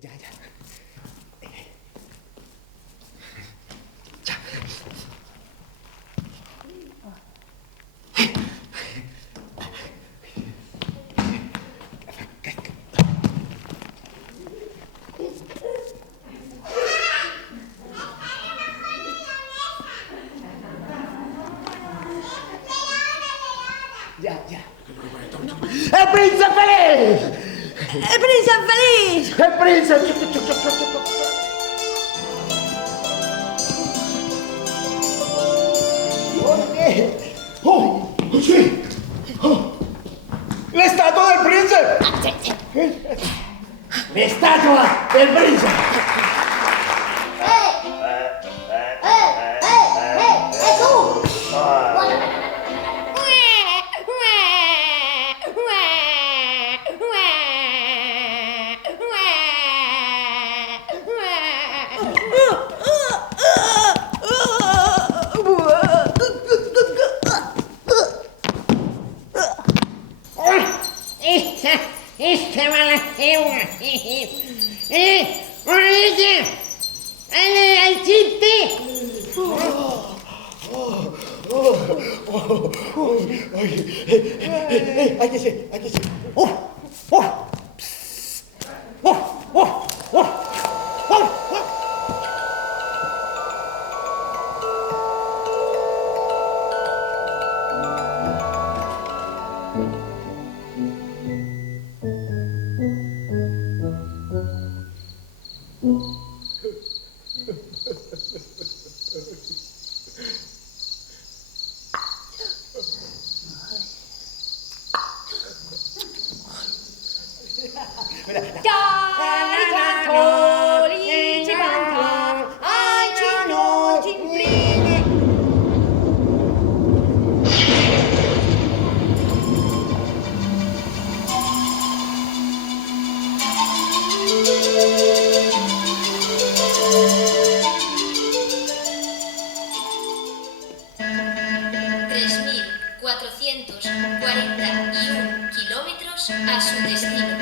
Ya, ya. Ya, ya. ¡El príncipe feliz! ¡El príncipe feliz! ¡El príncipe! Chuc, chuc, chuc, chuc, chuc. Oye. ¡Oh! ¡Sí! ¡Oh! ¡La estatua del príncipe! ¡La estatua del príncipe! ¡Tú! Esta va la cebra. ¡Orilla! ¡Al chiste! Aquí sí, aquí sí. Kilómetros a su destino.